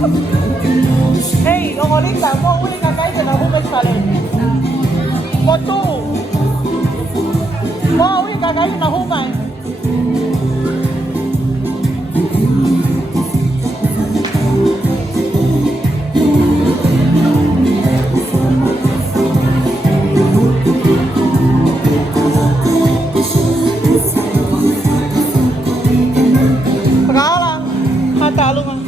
Hey, Lolita, mo uli ka kayo na human challenge. Mo tu. Mo uli ka kayo na human. Pagkalang, hatalo nga.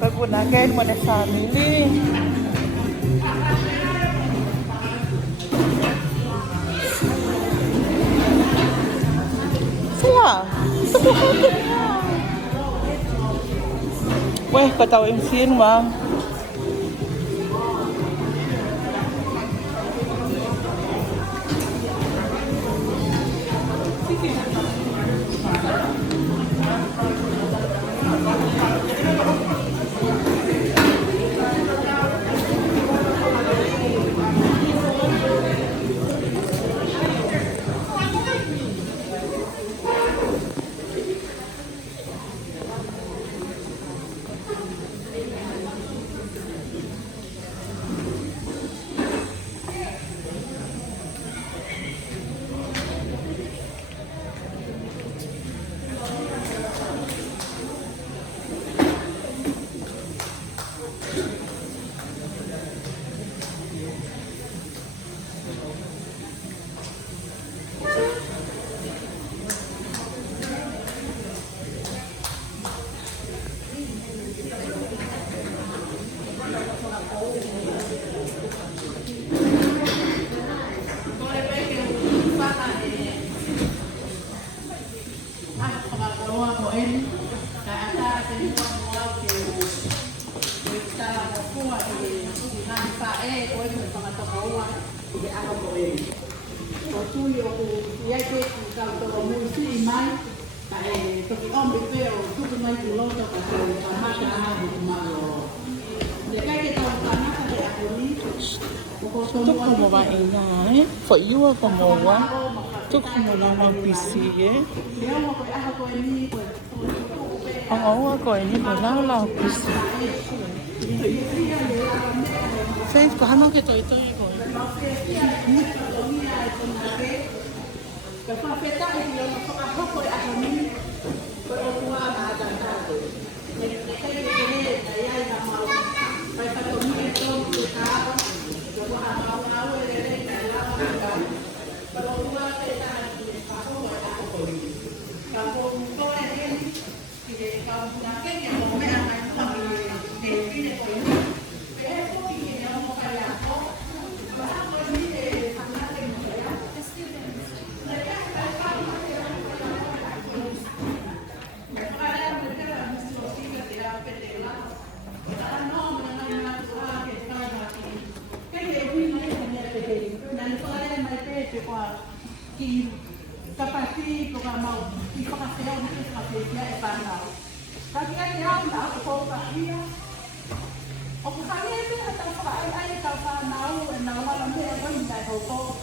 Pagpunagin mo na sa family. Saya, sebuah dunia. Weh, kata MC mah. Ito como va ella, eh? For you como va. Ito como na mang PC, eh? Oo, ako ini wala PC. Faith, paano kita ito iko? Kapati ko mau ipakasaya na sa kapatid e panaw. Kasi ay na ako pa iya. O kung kaya ito at ang ay panaw na wala mo ang dahil ko.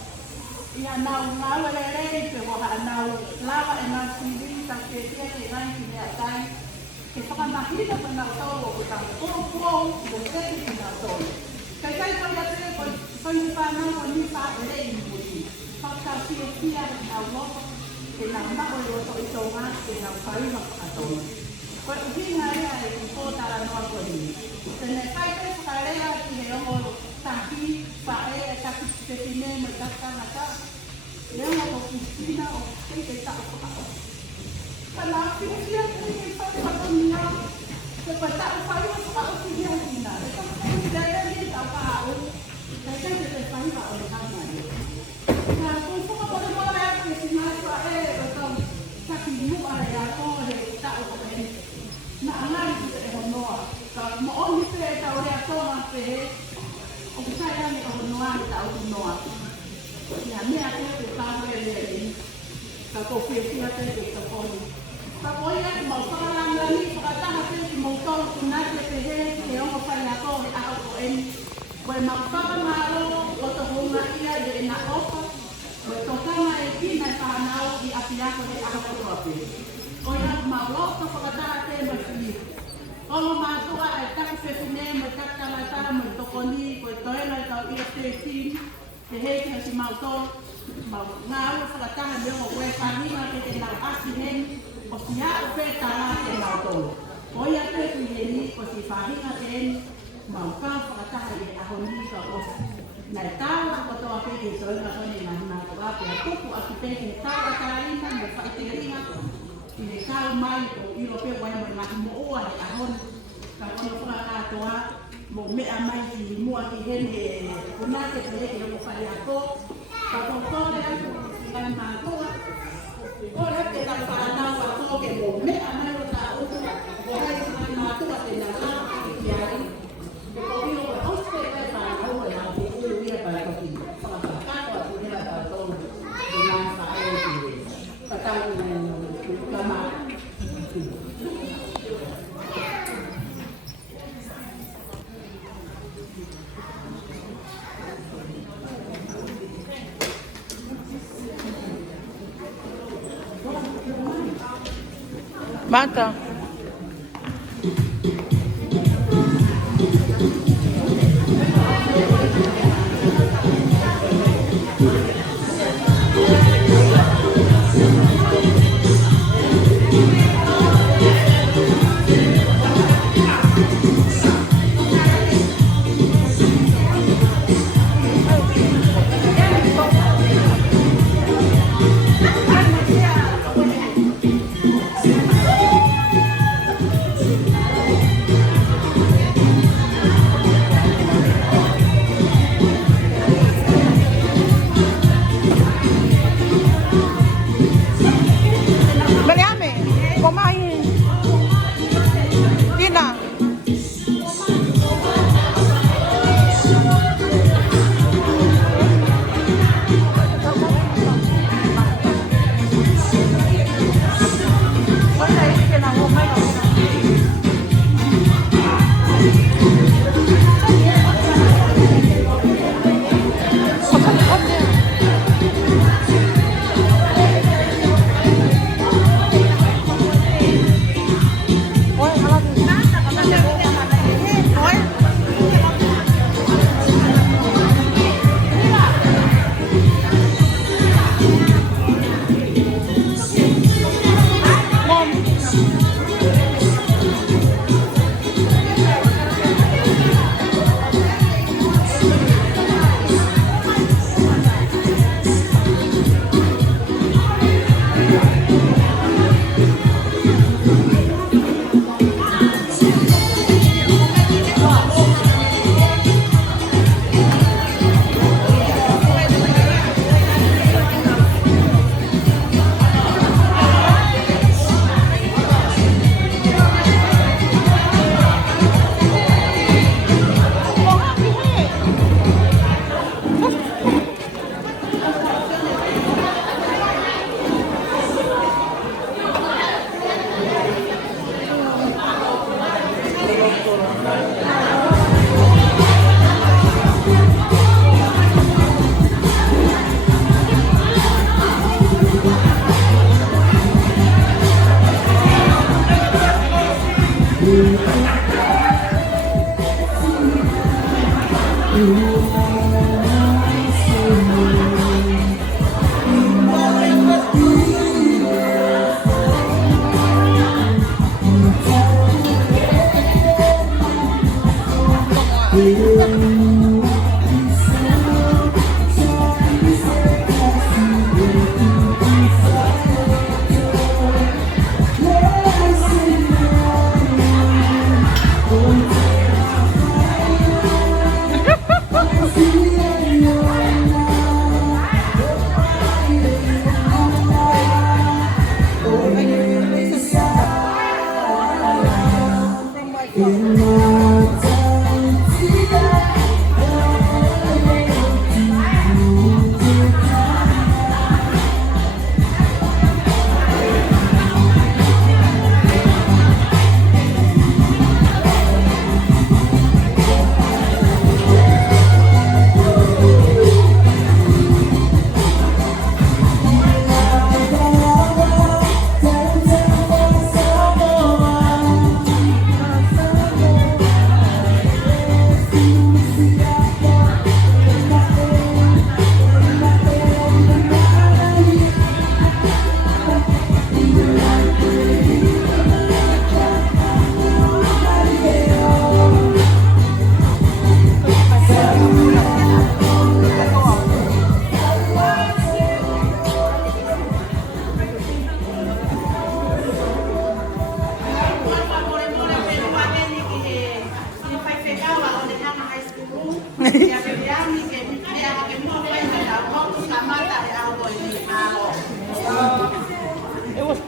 Iya naw nga wala rin pero naw lawa na sindi sa kaya kaya kaya tay. Kasi pa mahina pa na to o ta ko kasi na to. Kaya kaya ko panaw ni pa rin mo. Pagkasiya na ako kailangan ko yung ito nga kailangan pa rin makakatulong. Kung hindi nga rin po talang ako rin. Kahit ay sa karela kinayon ko taki, pae, taki sitine, magkakangata. Yung ako kusina o kita ako. Kalapin siya kung ipapatong niya. Kapata ko pa rin sa kausiya niya. Ito dahil din sa kaon. Kaya ito pa rin kaon naman. Kung sa kapatid mo na yan, sinaswa sa pinuha na yan, tao ko rin. Naalala ko sa Ehonoa. Maon nito ay tao rin ako ang pehe. O kaya ni Ehonoa ni tau tu noa. Ia mea te te tāwe lere, ka kōwhia kia te te kaponi. Ka koia ki mau whakaranga ni, whakataha te ki mau tau tu nate te he, te ongo whai a kō he aho ko eni. Koe mau whakamaro, o te hunga ia i e na opa, koe tōkanga e kina e whanau i api ako he aho ko api. Koia mau lota whakataha te mai whiri. Kono mātua ai taku whewhine, mai takutalata, mai tokoni, koe toena i tau ia te tini, te heiki hasi mau tō, mau ngā ua whakataha me o koe whanima ke te nau asi heni, o si a o pētara te mau tō. Koia te whiheni, o si whahinga te eni, mau kā whakataha i ahoni ka osa. Nei tāua ko toa peke toenga kone ngā hina ko api a tuku aki peke tāua tāina me whaiteringa, i le kāu mai o iro pe wai mai ngā mo oa he ahon ka kono whakatoa mo mea mai ki mua ki hene e kunate te heke o whai a ko ka kōkore atu i ngā mātua o rete ka whanau a tōke mo mea mai o tā utu o hai ki ngā mātua te ngā tāka ki ari e ko hiro e oste e whanau e ngā te uru ia pai koki whakatakato atu hea tā tōnu i ngā whae ki re ka tau Mata.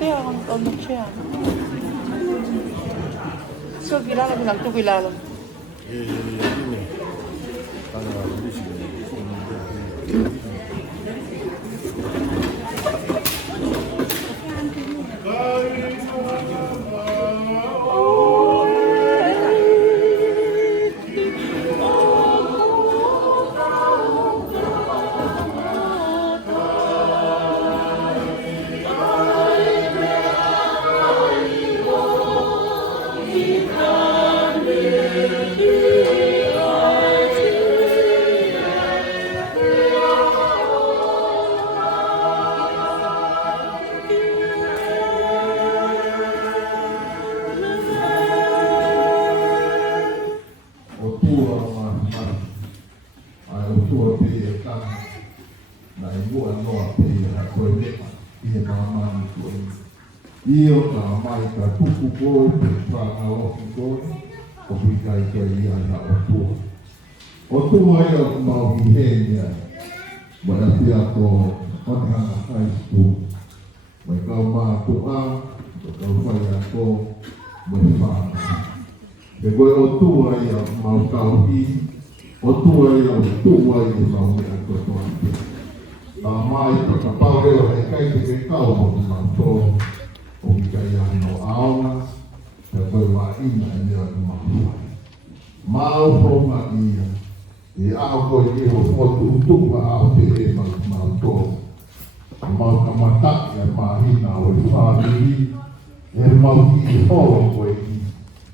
Kaya ang siya. So, kilala mo lang ito, kilala. Ini para di sini. Io na mai ka tuku ko pe whanga o ko o kai kai ia na o tu. O tu mai o mau ki he ia. Mana pia ko o na high school. Mai ka ma tu a ka whai a ko mai whanga. Pe koe o tu ai a mau kau i. O tu ai a tu ai a mau mea ko toa. A mai ka pau reo he kai te kau o mau tō. O ki kai no aona, ka koe wā ina e mea i mahua. Mao whonga ia, e ao koe e o whotu utupa ao te e mau tō. Mau ka mataki e mahina o i whāriri, e mau ki i hoa koe i.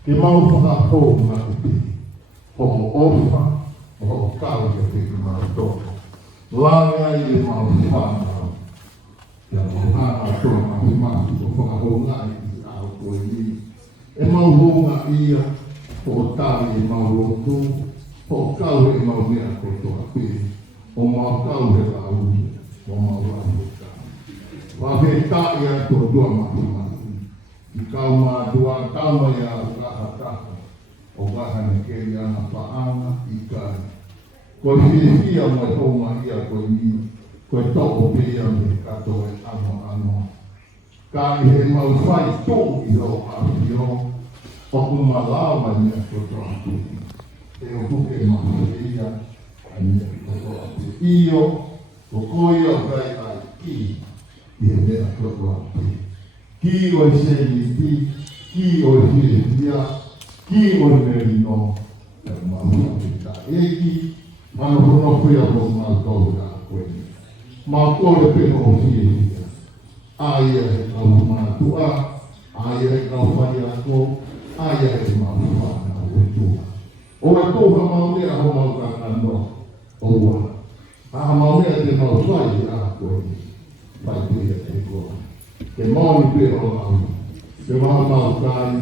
Ke mau whanga whonga i te, o ofa, o kau ke te ki mau tō. Langa i e mau whanga. Ia mohana toa mahimaki o whakahonga i ao koe ni. E mau honga ia o tāri e mau roto, o kau e mau mea ko toa pē, o mau kau e la ui, o mau rāhu ka. Wāhe tā ia tō dua mahimaki, i kau mā dua tāma ia o kaha taha, o wahane ke ia na whaanga i kai. Koe whiwhia mai honga ia koe ni, koe toko pia me kato e ano. Ka i he mau whai tō i ho awhio, o kumalao mai mea koto atu. E o kuke mahu ia, a mea koto atu. Io, o koi o kai ai ki, i he mea koto atu. Ki o i se ni ti, ki o i hire pia, ki o i meri no, e mahu atu ka eki, mano hono kuia ho mau tō ka koe ni. Ma kore peno o hie hia. Aia e kau mātua, aia e kau whai ako, aia e mau whana o tua. O a tōha mau mea ho mau kakano, o ua. A mau mea te mau whai a koe, whai pia te koa. Te mauni pia o au, te mau kai,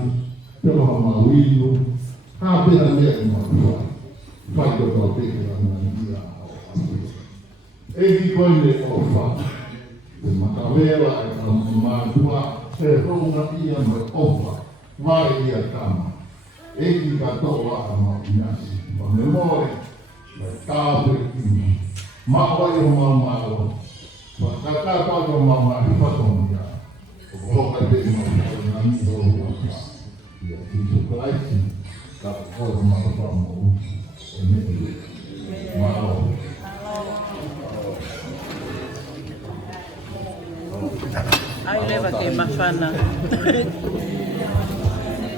te mau inu, ha pia mea e mau whai. Whai te kau pia ana ia o au. Eki koe o wha, te matawera e ka mātua, te honga ia me ofa, wai ia tama. Eki katoa a mau inasi, ma me more, me tāpere kima. Mawai o mau maro, wa kakapa o mau mari whatongia. O hoka te mau nani o waka. Ia titu kraisi, ka o mau whamu, e me maro. Ai lewa ke mawhana.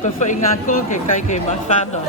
Ko whaingako ke kai ke mawhana.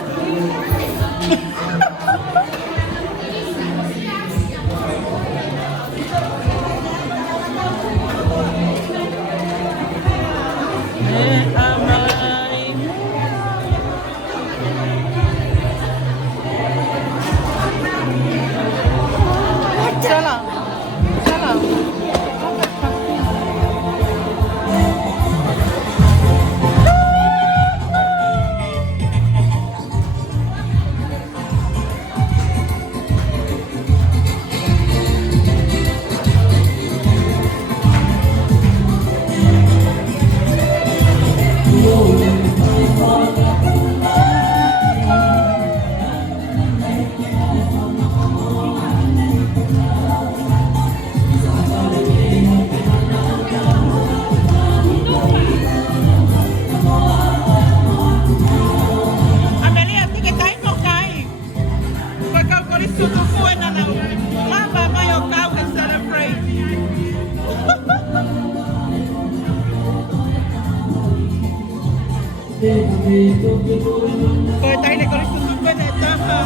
Koe taine ko risu tupene taha.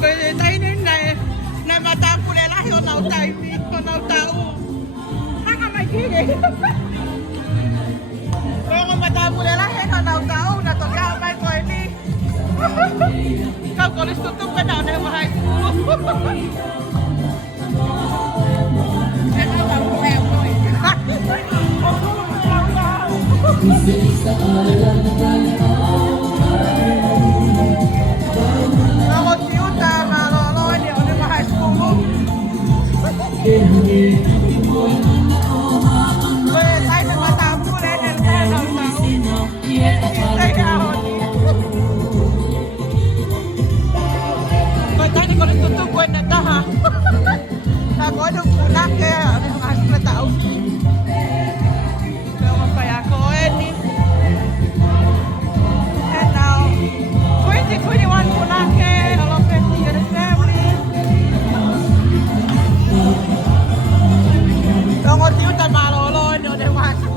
Koe taine na matapule lahi o nau taimi, o nau tau. Hanga mai kire. Koe matapule lahi o nau tau, na toki hao mai koe ni. Kau ko risu tupene o ne mahai skulu. Ako tiuta malolo ni o ni mahai skulu. Koe taine matapule ni o nau tau. Taine aho ni. Koe taine ko risu tupene taha. Ako nung punak kaya ano yung aso na tao. Kaya mapaya ko ni. And now, 2021 punak kaya. Hello, Petty and his family. Yung tiutan malolo, hindi ko na yung aso.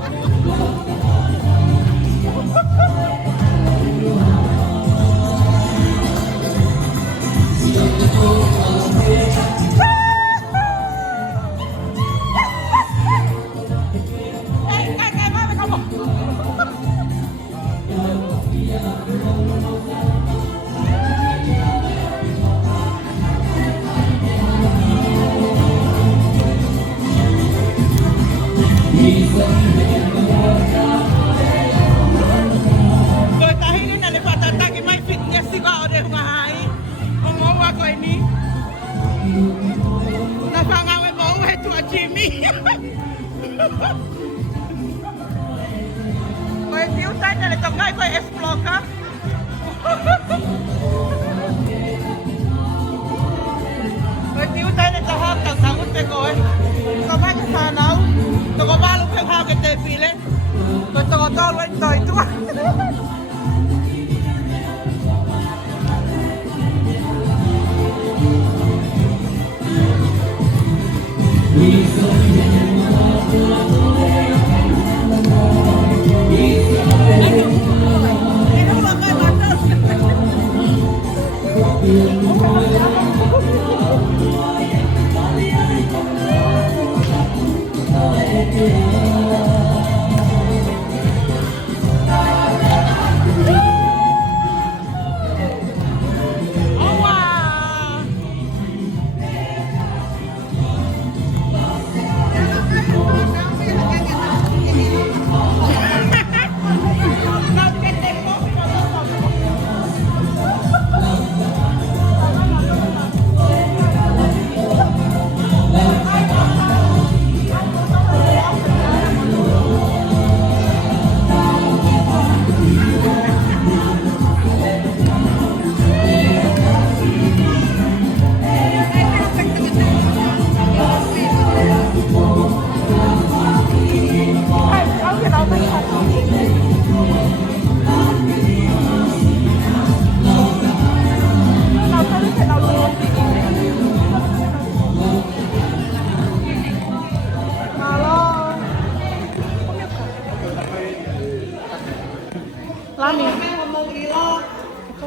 Koe tiutai nele tongai koe esploka. Koe tiutai nele tahap tau tangut te koe. Koe mai ke whanau. Toko walu ke hao ke te pile. Koe toko tolu e toi tua. Lami.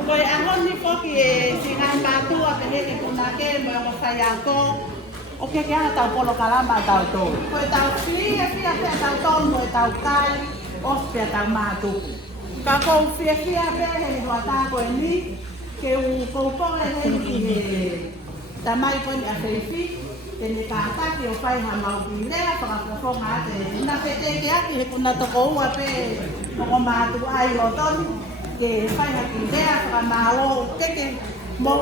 Koe ahon ni foki e singan patua pe heki kunake mo mo sayako. Oke ke ana tau polo kalamba tau to. Koe tau fia pe tau ton mo tau kai os pe tau matu. Ka ko fia pe he ho ta ko ni ke u ko po e he ki tamai ko ni a feifi. Tene ka ta ki o pai ha mau bile pa ka fo ma te na pe te ke aki he kuna to ko wa pe mo matu ai lo ton. Que fai aqui dea para malo que mau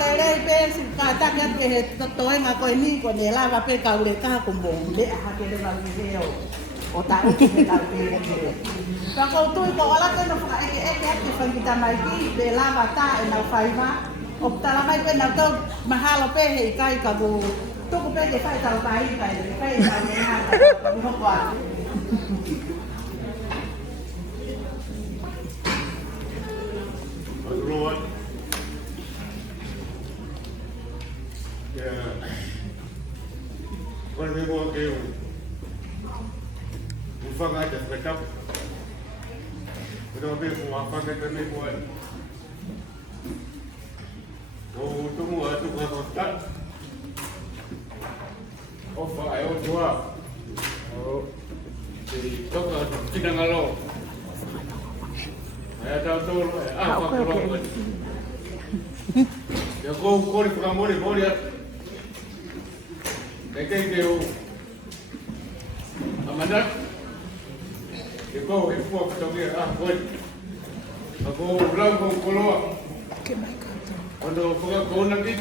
le pe ka ta que to en a ko ni ko ne la va pe ka le ka ko bo le a que le va video o ta o que ta pe ka ko tu ko ala que no fa que fa kita mai ki de la va ta en la fai va o ta la mai pe na to mahalo pe he kai ka bo to ko pe que fai ta pai ta ne ha ko ko Lord, quan hệ qua kêu whanga te whetau. Pero me ko whanga te me ko ai. O tumu atu ka ko ta. O whae o tua. O te toka tina ngalo. Ai tau tolo e a whakaro. Ia kou kore whakamore mori atu. Kei o amanat. Ke kou e fua kutongia koe. A kou lau kou koloa. Quando whakakona ki.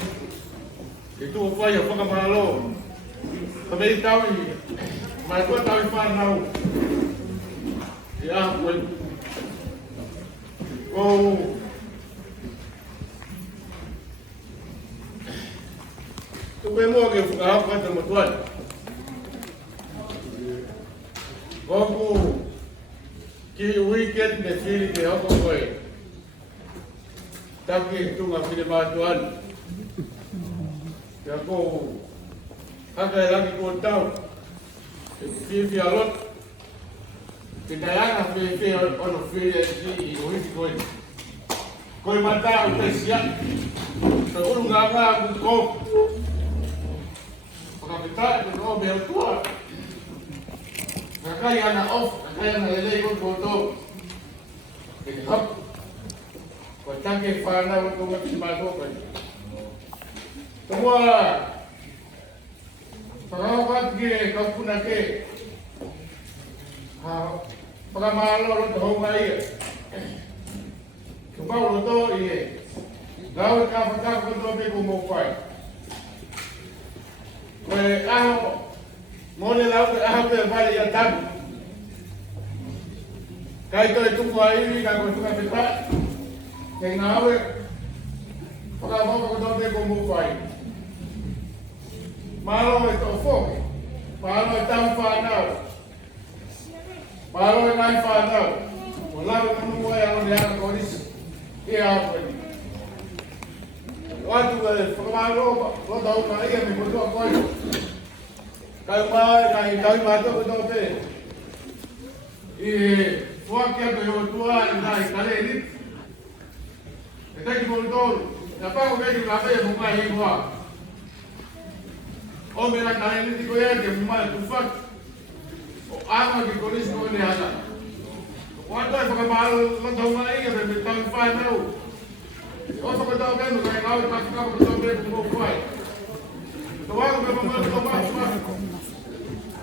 Ke tu whai a whakamalo. Ka mei tau i. Mai kua tau i whanau. E koe. Kou. Tu e mua ke whakahau kata matuan. Koku ki weekend me whiri ke hoko koe. Taki tunga whiri matuan. Kia kou haka e laki kua tau. Ke whiwhi alot. Ke taianga whiwhi ono whiri e si i uhiti koe. Koe matau te siak. Te uru ngā ngā kukou. Pagkakitaan ko no be tua. Nakaya na off, nakaya na lele ko foto. Hop. Ko tanke fana ko matima ko pa. Tua. Pagkakat ke kapuna ke. Ha, pagamalo ro to ngai. Ko pa ro to ie. Gawe ka ko to be ko mo fai. Koe aho, ngone lau ke aho ke whare ia tabu. Kai toi tuku a iwi, kai koe tuka te pa. Kei ngā awe, whakamoko ko tō te ko mu whai. Mālo e tō whoke, mālo e tau whanau. Mālo e ngai whanau. O lawe munu e ane ana korisi, e aho koe. Watu e whakamaro, rota o ka ia me kotua koe. Kai mai, kai tau mato ko tau te. I whakia te o tua i nai kare ni. E teki mo tōru. Na pako kei la mea mungai hei mua. O me la kare ni tiko ea ke mungai tu whak. O ama ki korisi ko ne hana. Watu e whakamaro, rota o ka ia me tau whanau. O whakatau kenu kai ngau i kakikau ko tau me ko whai. Tō wako me mamatu ko whai.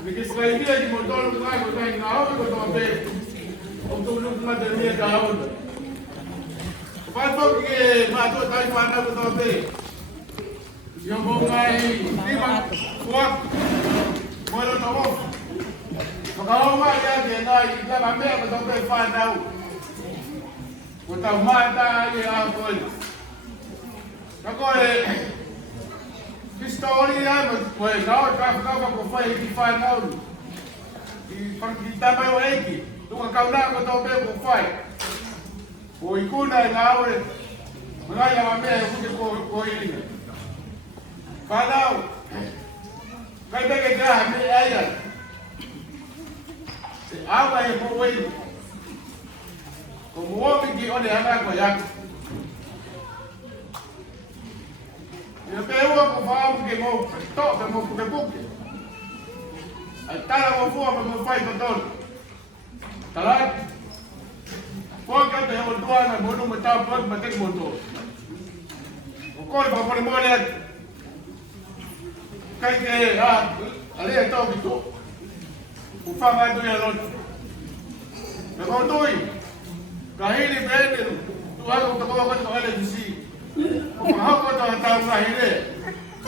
Porque se vai vir de motor no carro, vai na hora que eu estou bem. O tu não pode ter da onda. Vai porque matou tá em fora que eu estou bem. Eu vou aí, cima, foco. Moro no off. Porque o mais é que nós já na mesma estou bem fora. O tal mata aí a coisa. Agora história, pois não, ficava com foi que faz não. E para que também o aqui, tu acaba com o bem com foi. O icuna não é. Mas aí a minha com ele. Falou. Vai ter que dar me aí. Água é por ele. Como o homem que olha a água já. Eu pego a falar porque mo toca mo porque tá na voa mo faz todo. Tá lá. Porque tem o tua na mo não tá pode bater motor. O corpo para por molhar. Cai que ali é top tu. O fama do yellow. Eu vou doir. Kahili brand tu hago to ko ko ale disi. O hako to ta kahili.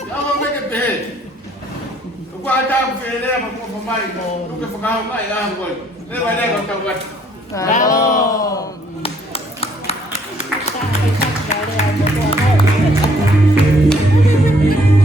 Ya mo me que te. O qua ta fele ma ko mai no. Tu que fa mai a ko. Le vai le ko ta wa. Bravo. Thank you.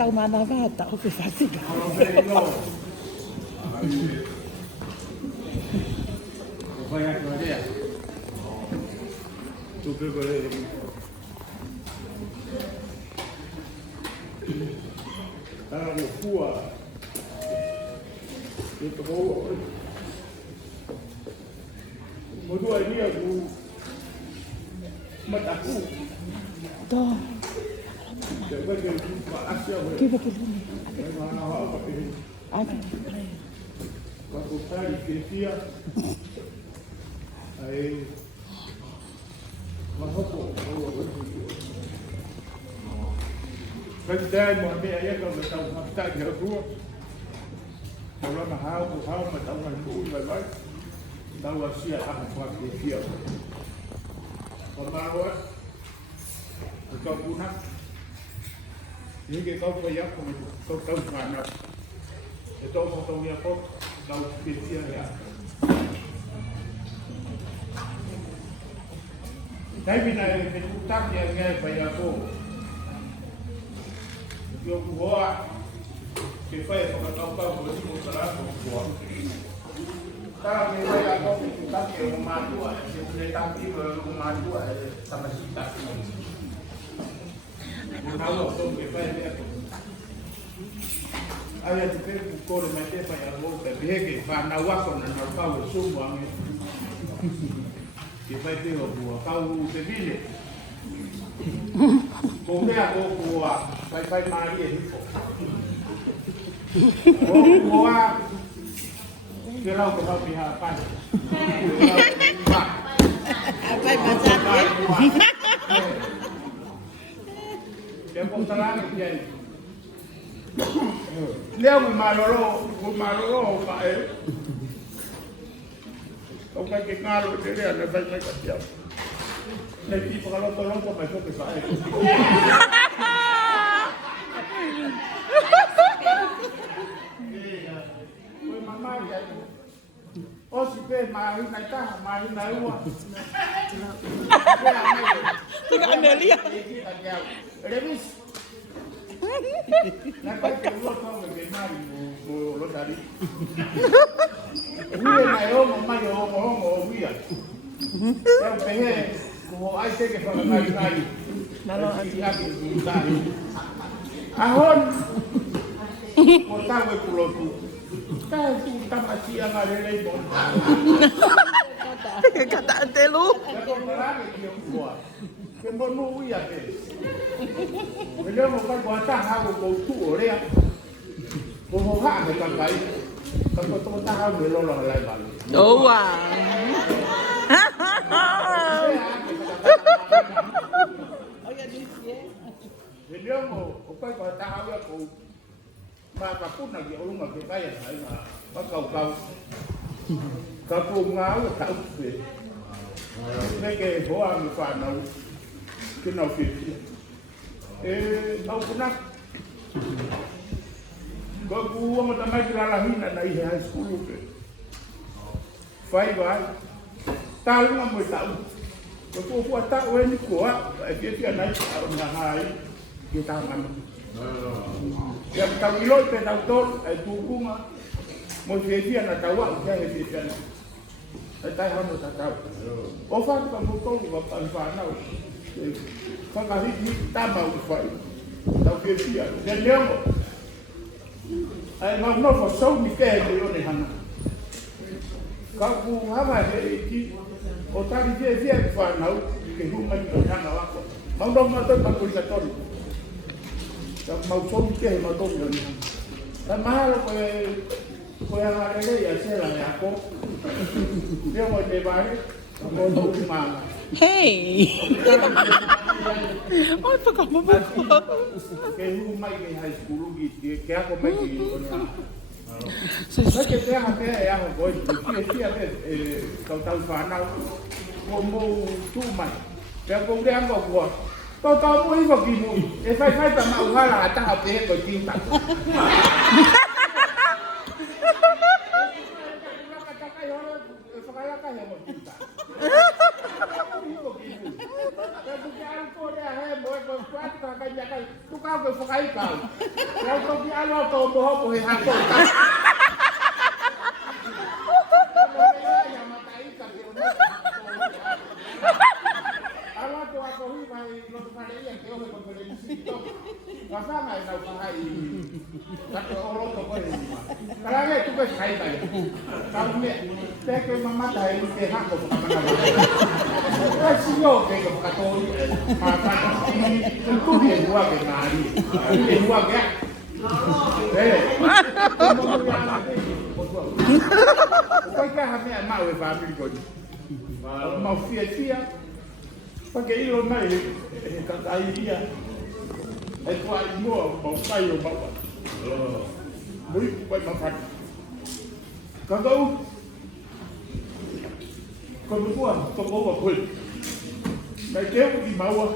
tau mana vata o ke fasika. Vai a Coreia. Tu que Coreia. Ah, o fua. Eu tô bom. Mudou a linha do Matacu. To. Eu vou ter que fazer a Kiva ke luni. Ana. Kwa kutali kefia ai mahopo Kadai mo me ai ka me tau mata ke rua Ora ma hau ma tau na ku vai tau asia a kwa kefia Pamawa ka puna ni ke kau pa ya ko kau kana Ito mo tau ya ko tau kefia ya Dai bina e tak ya ngai pa ya ko Yo kuwa ke fai ko tau tau ko si mo sara ko kuwa Ta me vai a ko ki tak ke mo ma tua se le tak ki mo ma tua sama sita Mo na lo so ke fai ya ko Ai te pe ko le mai te pa ya mo te be ke fa na wa ko na na pa o so mo ame Ke fai te o bua kau te vile Ko mea ko kua fai mari e hiko O kua Ke lau ko hau piha pai Apai masake. Ke ko tarane ki ai Leo mi malolo pa e Kau kai ke ngalo te rea ne vai mai ka tia Nei ti whakaloko mai toke whae. Koe mamari ai. Osi pe mahi nai taha, mahi nai ua. Tika anelia. Revis. Nai kai ke ua tonga ke mari mo lotari. Uie nai ongo mai o hongo o uia. Eo pehe. Ko ai te ke whakangai. Nalo ati. Ahon. Ko tau e kulotu. Tau tu tamati anga lelei mo. Kata antelu. Ko marane ki o kua. Ke monu uia te. Me leo mo kai ko ata hago ko tu orea. Ko ho ha me kai. Ka ko to ta ha me lolo lai ba. Oh wow. Leongo o pai ko ta hawa ko ma ka puna ki o lunga ke kai ai ma pa kau ka pu nga o ta upe ne ke ho a mi fa na u ki na fi au kuna ko ku o mo ta mai ki la hina na i high school pe fai vai ta lunga mo ta u ko ku ta o ni ko a ke ti na na hai Kita tangan. Yang tahu iloi pe tahu tol tu bunga. Mo dia na tahu dia dia. Tai hanu ta tahu. Ofa ka mo tol wa pa na. Ka ka ni tama u fai. Tahu dia. Dia lemo. Ai no for so ni ke de yo ni hana. Ka ku hama he ki o tari dia fa na ke hu mai na wa ko. Mau dong ma to pa ku ka tol. Mau som ke ma to ni. Ta mahalo ko ya ngare ya sela ya ko. Dia mo te bare ko to ma. Hey. Ai pa mo ba ko. Ke hu mai ke high school gi ke ako mai ki ona. Sa ke te ha te ya ko ki ka ta fa na ko mo tu mai. Ke ko de ang ko Tôi mũi vào kỳ mùi, để phải tầm mạo hoa là ta học thế bởi kinh tặng. ya kai. Tu kau ke whakai kau. Kau toki alo tau moho ko he hako. Alo tu ako hui mai lo tu pada ia ke o he konferensi to. Wasanga ina upahai. Tapi orang tu boleh. Kalau ni tu boleh kaya kaya. Kalau ni, saya ke mama dah ini ke hak kau bukan mana. Saya siapa ke kau bukan tahu. Maka itu dia buat ke nari. Dia buat ke. Kau kan hamil mau family kau. Mau sia. Pakai ilo mai kat dia. Itu ai mua mau kayu bawa. Mới quay mà phạt có đâu con đúng không con bố vào quên mày kéo đi máu à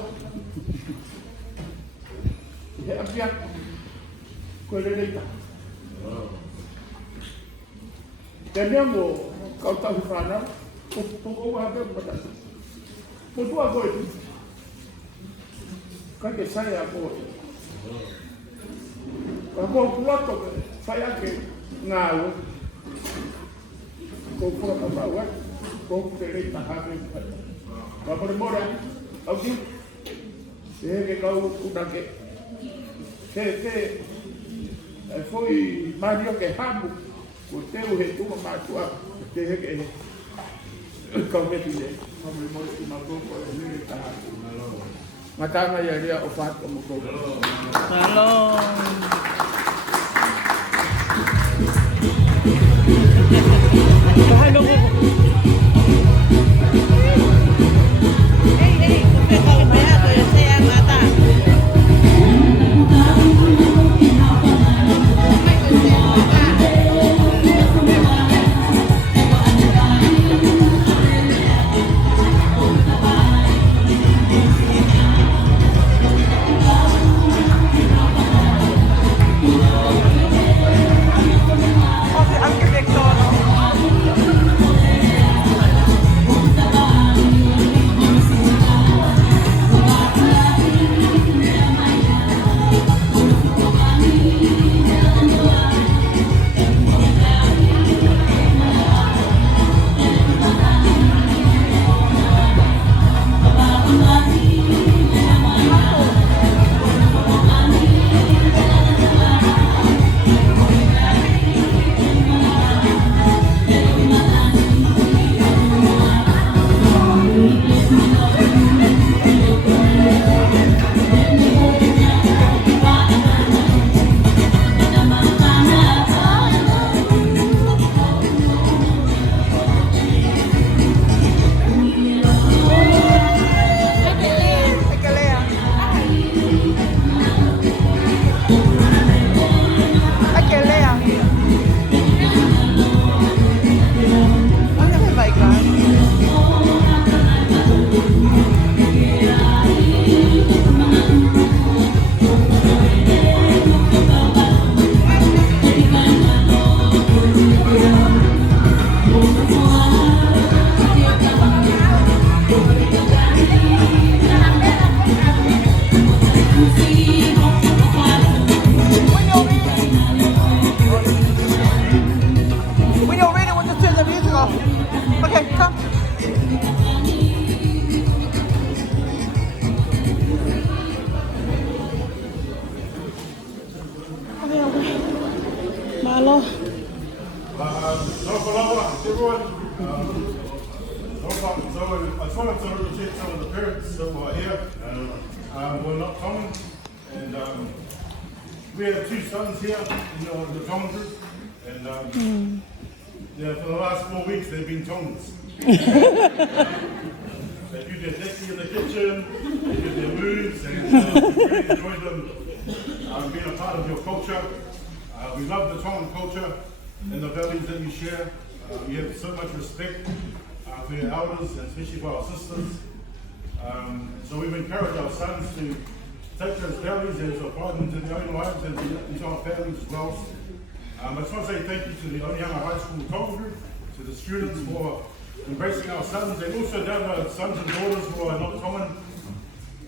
thì ăn biết quên lên đây cái miếng của cậu tao phản đó con bố vào cái mặt con bố vào quên cái sai à cô Kalau keluar tu, saya ke ngau, kau pulang ke bawah, kau beri tahan ni. Kau bermodal, okey. Saya ke kau udah ke, foi Mario ke hamu, kau tahu itu macam apa, saya ke kau mesti deh, kau bermodal cuma kau beri tahan. Matanga ya dia opat kamu kau. Halo. Malo. Everyone. So I just wanted to represent some of the parents that were here. We're not common, and we have two sons here, the Tongans, and for the last 4 weeks they've been Tongans. They do their dexy in the kitchen, they do their moves, and really enjoy them being a part of your culture. We love the Tongan culture and the values that you share. We have so much respect for your elders, and especially for our sisters. So we've encouraged our sons to take those values and to apply them to their own lives and into our families as well. I just want to say thank you to the Onehunga High School Tongan group, to the students for embracing our sons, and also down the sons and daughters who are not Tongan.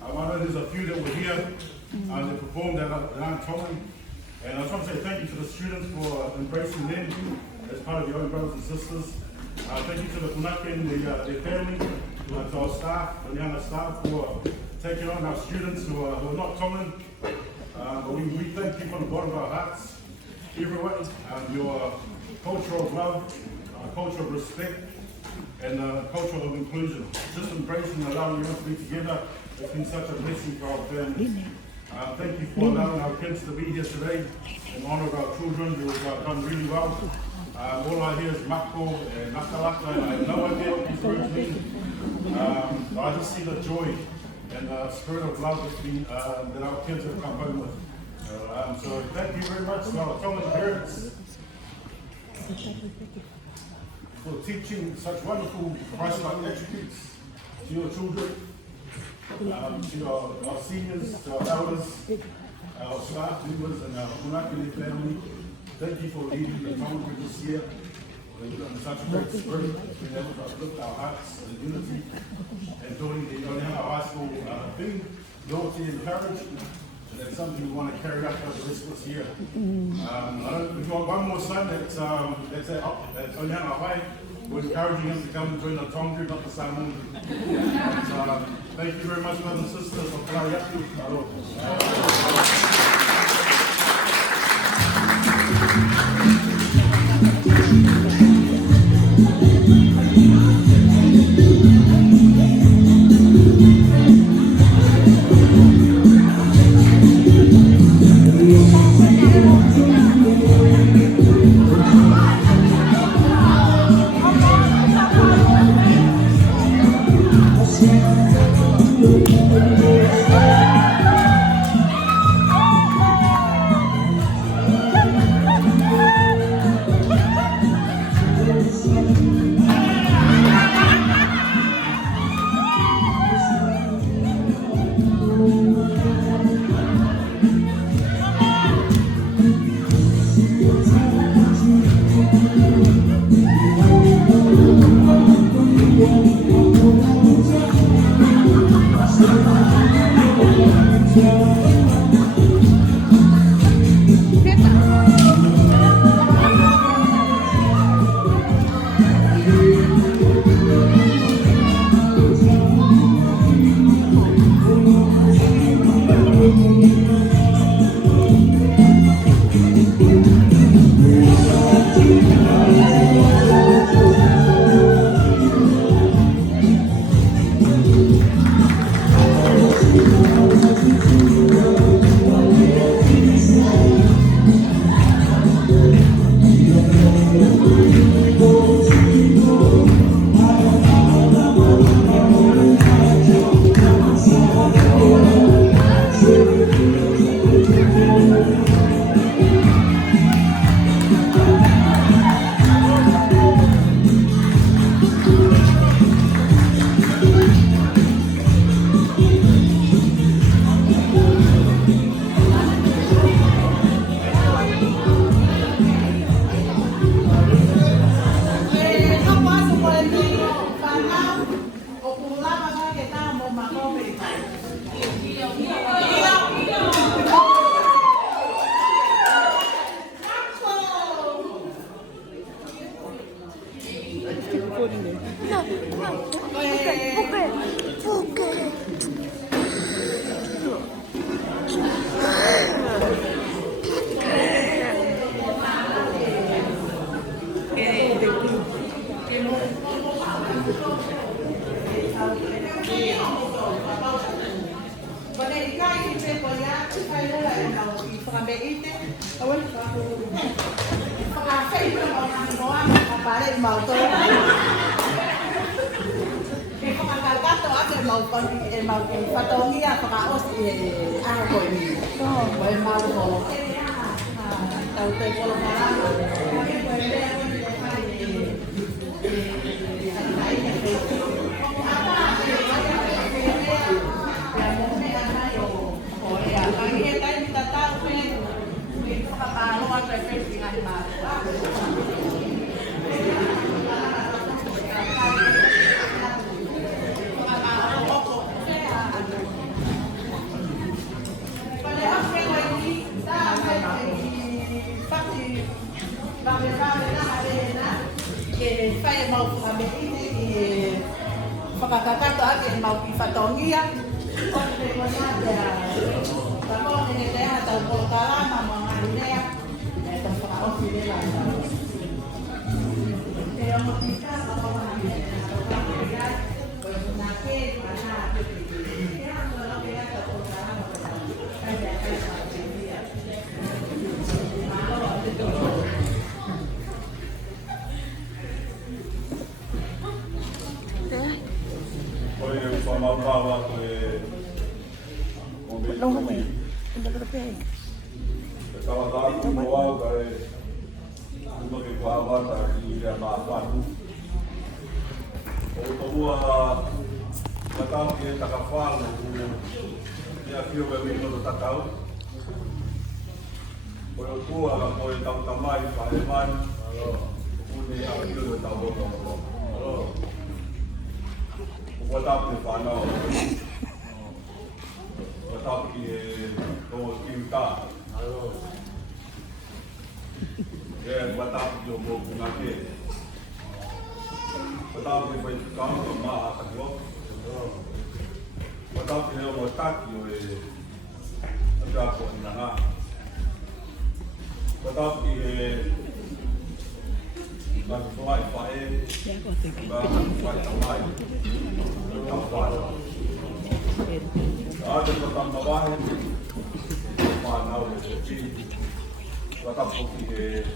I know there's a few that were here They performed at Tongan. And I just want to say thank you to the students for embracing them as part of your own brothers and sisters. Thank you to the Punake and their family, to our staff, the Niana staff, for taking on our students who are not Tongan. But we thank you from the bottom of our hearts. Everyone, your culture of love, culture of respect, and culture of inclusion. Just embracing and allowing you to be together has been such a blessing for our family. Thank you for allowing our kids to be here today in honour of our children who have done really well. All I hear is mako and nakalaka, and I have no idea what these words mean. I just see the joy and the spirit of love that our kids have come home with. So thank you very much to our Tongan parents for teaching such wonderful Christ-like attributes to your children, to our seniors, to our elders, our staff members, and our Punake family. Thank you for leading the Tongan group this year in such a great spirit, being able to uplift our hearts in unity and doing the Onehana High School thing, loyalty and courage. And that's something we want to carry out over the rest of this year. We've got one more son that's at Onehana High. We're encouraging him to come and join the Tongan group, not the Samoan group. Thank you very much, brothers and sisters, for playing up to whai e mau whakamehine i whakakakato ake e mau ki whatongia. Kone te konia te tapone he te aha tau polokalama mo ngarinea. E tau whakaosi lela e tau. Te omo tika ma whakamehine e tau whakamehine. Koe kuna ke, mana ke te te amo lo ke ata polokalama ko tau. Kai te kai sa te via. Malo te toko. Oi, eu sou mal bala Não, não é. Ainda não pega. estava lá com o algo uma que falava tá aqui já basta. O tua Natal que está a falar o dia que eu venho do Natal. Foi o tua foi tão tamanho para levar o dia que eu estava voltando. O WhatsApp de Fanal, o WhatsApp que o Quinta, o WhatsApp que eu vou com aqui, o WhatsApp que vai ficar no mar, o WhatsApp que é o WhatsApp que eu já vou enganar, o WhatsApp que mas vai também. Ada tentang bawah mana oleh sini. Kata putih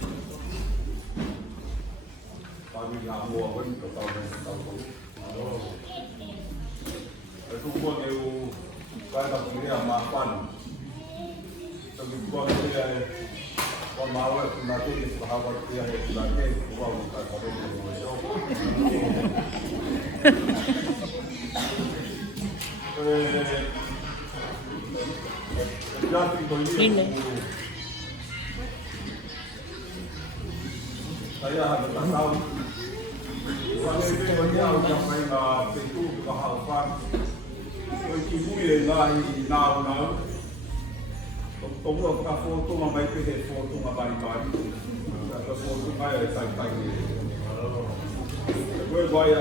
kami ngamu apa ni tahu. Itu buat eu kata putih amapan. Tapi buat dia Pemalas nanti sahabat dia lagi uang tak ada di Indonesia. Jadi begini. Saya ada tahu. Kalau ini beliau sampai ke pintu kehalfan. Ibu yang lain nau. Tunggu apa foto mamai pergi foto mamai bari, atau foto kaya tai. Gue gaya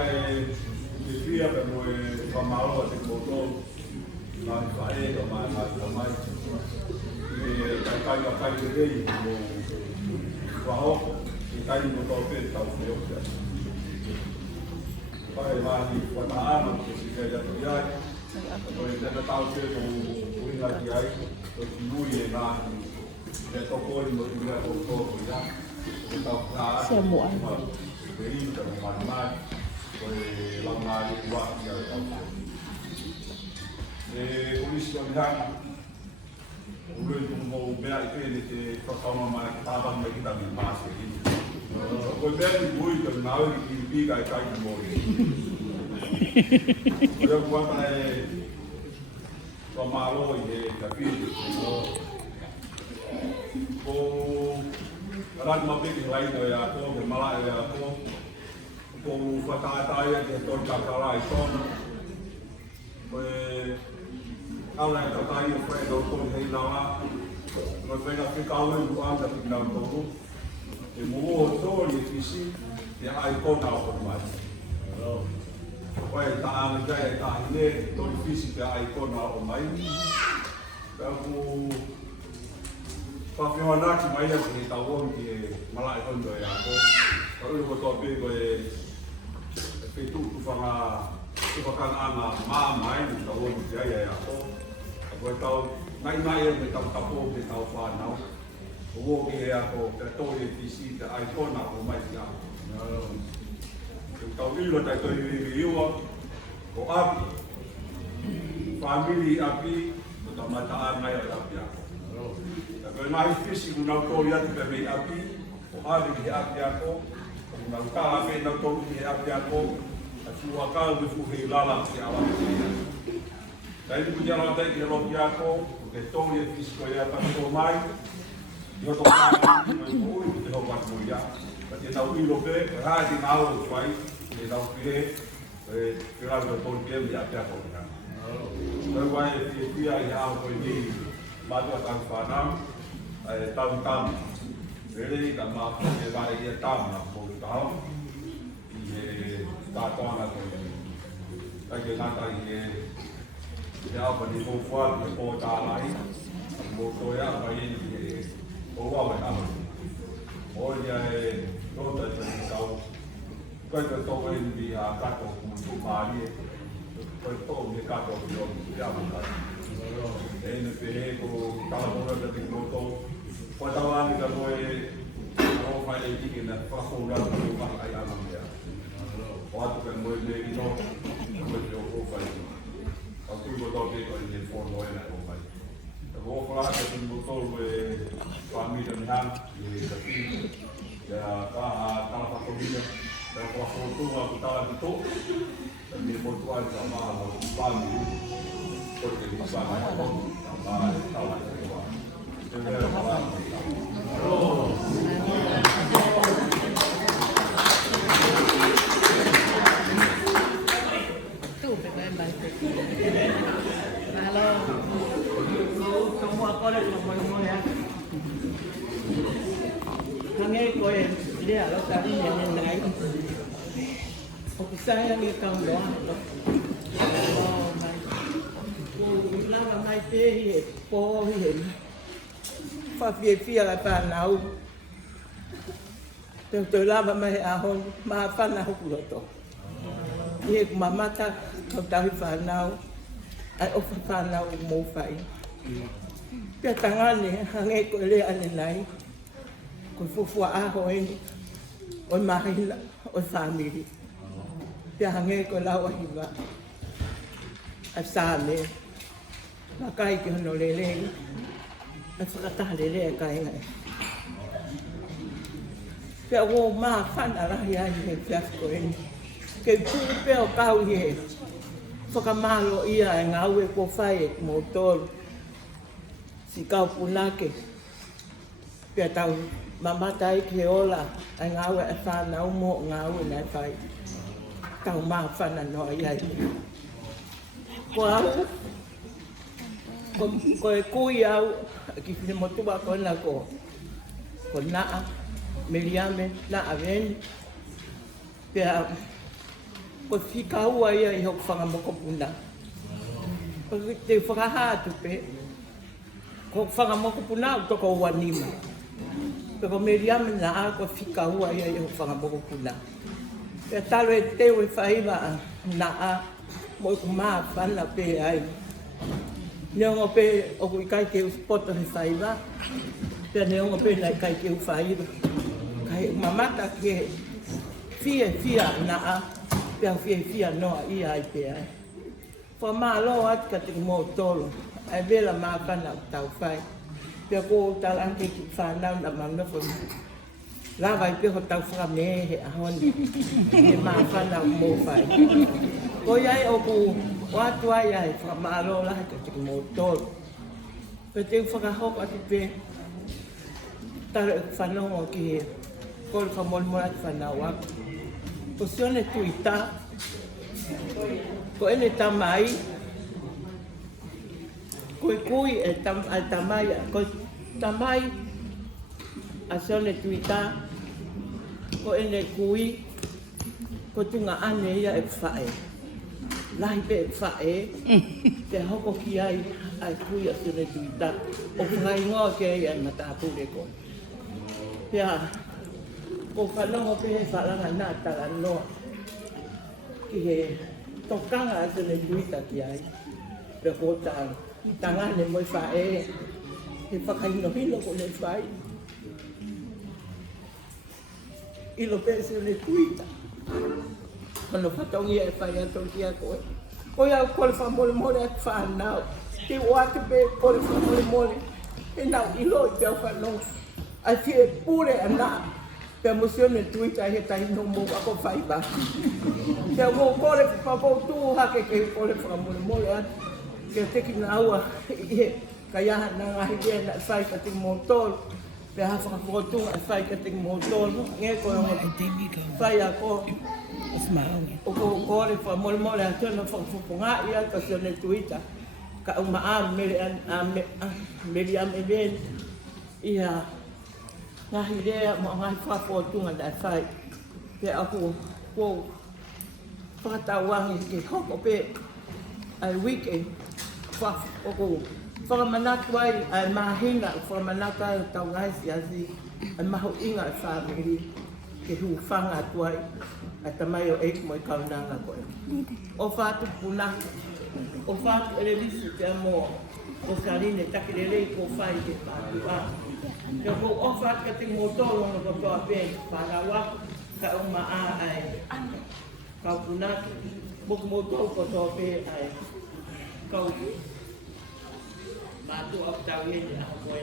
di via per gue pamalo di foto, nai fai domai. Ini kai dei, wow, kai di foto pe tau feo. Pai lagi pataan, sehingga jatuh jai. Kalau kita tahu tu, mungkin lagi ai. Muy na de tocó el motivo de todo ya se mueve pero normal pues la madre igual ya comisión ya uno vea que te toca mamá estaba me quita mi más pues ver muy pero nada que pica y cae en morir yo cuando Pamalo e Capilho, o Radma Piki Laito e Ako, o Malaya e Ako, o Fatataia e Torcacala e Tona, o Aula e Tatai o Fredo, o Tony Reinawa, o Fredo Ficau e o Anda Ficau Toro, e o Tony e Fisi, e a Icona o mais. Oi, tá a ideia tá aí, todo difícil que a icona o mais. Então, para filmar que mais é que tá bom que malai quando é a eu vou top é feito tu fala tu vai ana mama aí tá bom que aí é a agora tá nai é que tá bom que tá o fa não o vou que é a todo difícil a icona o mais já Então, ilo tai toi iwa, o api, family api, o tamataan ngai o api ako. Tapi nahi fisi kung nautori ati ka may api, o api ki api ako, kung nautala may nautori ki api ako, at suwakal wifu hilala ki awa ki Dahil ko dyan tayo ki api ako, kung tori at fisi ko yata ko mai, yo to kaya ko uli ko te hopat mo ya. Pati tau ilo pe, radi ngau fai, e tau pire, e rado ton piem ya te ako ka. Pero vai e pia i au ko ni matua tang fanam, tam tam. Ele da ma e vai e tam na ko tau. tātona ko ke ngata i e apa ni ko fuar ke po tālai mo to ya pa i o wa wa na o ya e tota te tau ko te to e ni a kato ku tu mari ko to me kato yo ya ma e ne pe ko tala mo te ko to ko tawa ni ka mo e o fa le ki na fa ko ra ko ma ai ala me o atu ka mo le ni no ko te o fa o ku mo to ke ko ni fo mo na o fa o fa la ke mo to e família na e da fi ya ka ta fa ko ni da ko fo to wa ku ta la to ni mo to ai ta ma o fa mi ko ke ni sa ma ko ma ta la ke wa Semua korek ngomong-ngomong ya. Kami koe dia lo tadi yang naik. Aku saya ni kang doang. Oh my. Lama mai te po hi. Fa fia la pa nau. Te lama mai ahon ma fa na hu to. Ye mama ta ko ta fa nau. Ai o fa nau mo fai. Pia tangane hange ko le ane nai ko fufu a ho ni o mahila o family pia hange ko la wa hiva a same na kai ki no le le a fata le le kai ngai pia wo ma fan ala ya ni pia ko ni ke pu pe o ka u ye whakamalo ia e ngaue ko whai mo tolu. Si kau punake. Pia tau mamatai ke ola e ngaue e whanau mo ngaue nei whai. Tau maa whana no iai. Ko au, ko e kui au, ki whine motua ko na ko naa, Miriame, naa veni. Pia ko whikaua ia i hoku whangamoko puna. Ko te whakahātu pe, ko whangamoko puna u toko ua nima. Pe ko Miriame naa ko whikaua ia i hoku whangamoko puna. Pia talo e teo e whaiva naa, mo ku maa whana pe ai. Neongo pe o ku ikai ke uspoto he whaiva. Pia neongo pe na ikai ke u whaiva. Kai mamata ke fia naa. Pia fia noa ia ai pe ai. Wha maa lo ati ka te mo tolo. Ai vela maa kana tau whai. Pia ko talanke ki whanau na manofo. Lava i peho tau whakamehe he ahoni. He maa whanau mo whai. Ko iai o ku watu ai ai wha maa lo lahi ka te mo tolo. Pia te whakahoko ati pe. Taro e whanongo ki he. Ko le whamolmora ati whanau aku. Ko sione tuita, ko ene tamai, ko kui e tamai, ko tamai a sione tuita, ko ene kui, ko tunga ane ia e whae. Lahi pe e whae, te hoko ki ai kui a sione tuita, o whai ngoa ke ai ai matapure ko. Pea, ko whanongo pe he whalanga nā tala noa. Ki he tokanga a tene tuita ki ai. Pe ko tangane moi whae. He whakainohino ko le whai. Ilo pe se le tuita. Mano whatongi e whai ato ki a koe. Koe au kore whamole mole at whanau. Te wate pe kore whamole mole. E nau ilo i te au whanongo. Ai fie pure a nā. Pea mosione tuita he tahi no mo ako whaiba. Pea mo kore whapau tū hake ke kore whamole mole atu. Ke teki na aua he kaiaha na ngahi rea na whai ka te motoro. Pea hawha whakapoko a whai ka te motoro. Nge koe o whai a ko. O ko kore whamole mole atu na whakapoponga i atu sione tuita. Ka uma a meri a me ven. Ia ngahi rea mo ngahi whapotunga na whai. Pe aku ko whakatawangi ke hoko pe ai wike o ko whakamanatu ai ai mahinga whakamanatu ai tau ngai si asi ai maho inga ai whamiri ke hu whanga tuai ai tamai o eik mo i kaunanga koe. O whātu puna, o whātu ele lisu te amoa, o sarine takirelei ko whai te whātu a. Ke ko o whātu ka te ngotoro no ko toa pē, whārawa, ka o maa ai. Kau punaki, moku moto ko toa pē ai. Kau mātu au tau hene a koe.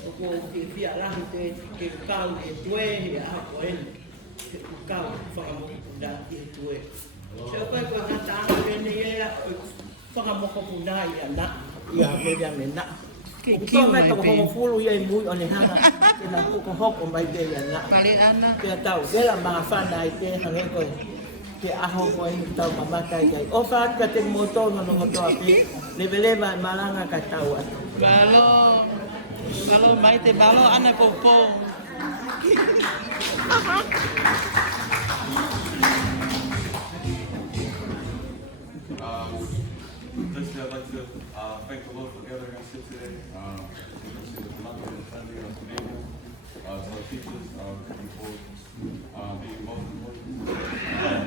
O ko ke whia rahi te ke kau e tue he a koe. Ke kau whakamoku punaki e tue. Se o koe koe ngata anga pene ea, whakamoko punai a na, ia mea me na. O tō mai toko hongo fulu ia i mui o ne hana, ke na kuko hoko mai te ia na. Ke a tau, vela mga whana i te hange koe. Ke aho koe ni tau mamatai ai. O whaat ka te moto no no toa pe, lewelewa i malanga ka tau atu. Malo mai te malo ana popo. Firstly, I'd like to thank the Lord for gathering us here today. Especially the Malaki and the family of Canadian, to our teachers, for being involved in the work,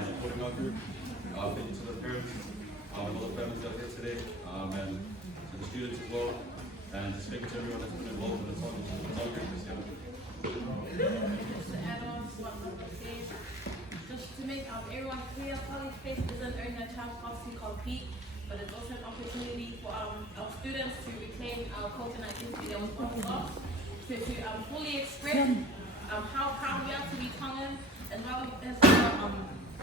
supporting our group. Thank you to the parents, all the families that are here today, and to the students as well, and just thank you to everyone that's been involved in the song group this year. Just to add on to what Mother said, just to make everyone clear, Polyface isn't only a chance for us to compete, but it's also an opportunity for our students to reclaim our culture and identity that was once lost, to fully express how proud we are to be Tongan, as well as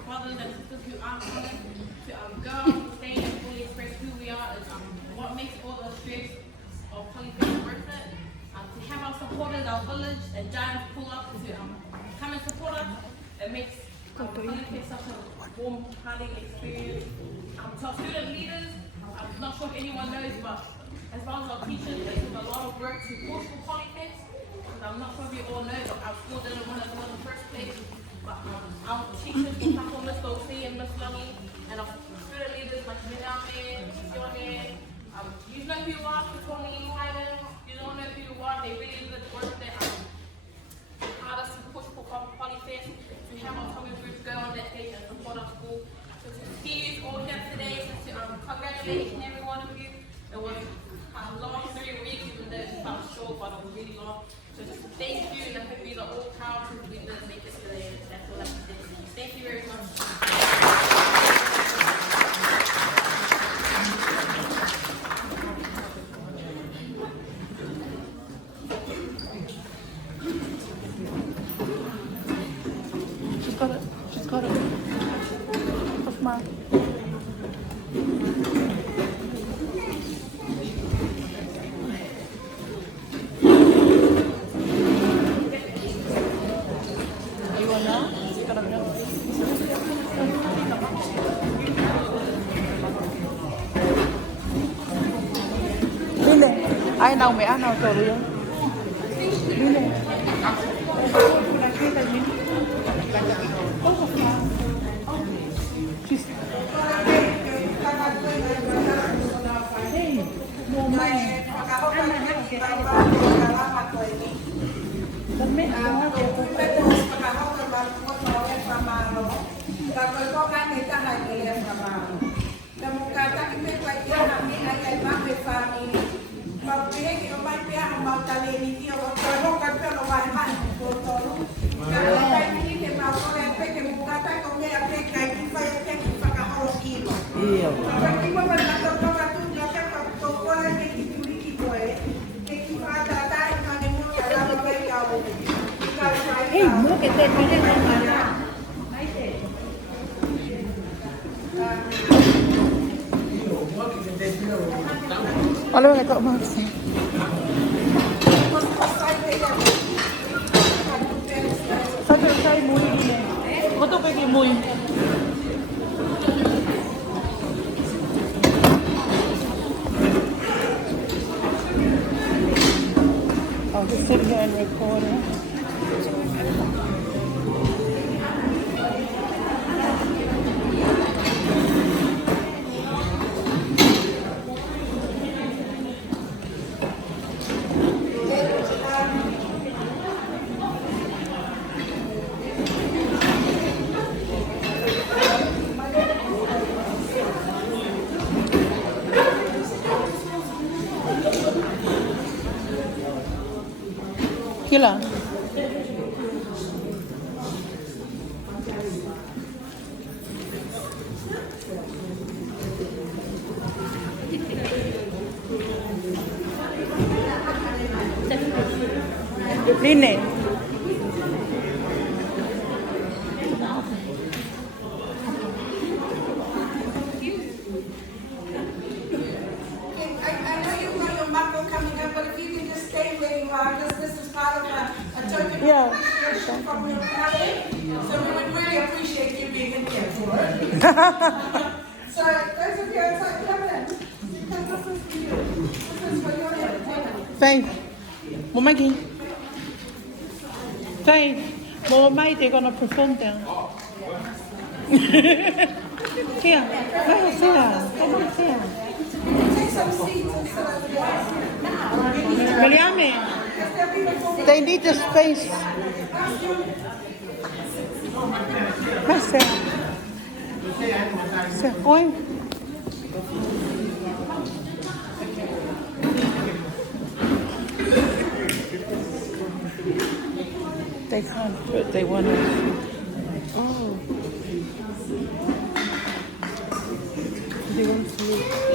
brothers and sisters who aren't Tongan, to go out on stage and fully express who we are, is what makes all the stress of Polyface worth it. To have our supporters, our village and giants pull up to come and support us, it makes Polyface such a warm, hearting experience. To our student leaders, I'm not sure if anyone knows, but as well as our teachers, they took a lot of work to push for Polyface. I'm not sure if you all know, but our school didn't want to go in the first place. But our teachers, for example, Miss Dulcie and Miss Lungy, and our student leaders like Miname, Sione, you know who you are for Tony Highland, you don't know who you are, they really did work that hard us to push for Polyface, to have our Tongan groups go on that stage and support our school. So to see you all here today, to congratulate each and every one of you. It was a long 3 weeks, even though it felt short, but it was really long. So just thank you, and I hope you are all proud to be able to make this today. That's all I can say. Thank you very much. She's got it. What's mine? You want now? She's got it now. Lile, ai nào mẹ ăn nào rồi đi. Lile. Olha o que eu vou fazer. Sabe eu saí muito, né? Quanto eu peguei muito? I'll just sit here and record it. Lynette. I know you've got your macro coming up, but if you can just stay where you are, because this is part of a token Yeah. of appreciation from your family. So we would really appreciate you being in here for it. So those of you outside, come in. Because this is for you. This is for your entertainment. Faith. Well, Maggie. Faith. Well, mate, they're going to perform down. Here. Right here. Come on, here. Take some seats and sit over there. Mariame. They need the space. That's it. Se fue. They can't put, they want to. Oh. They want to.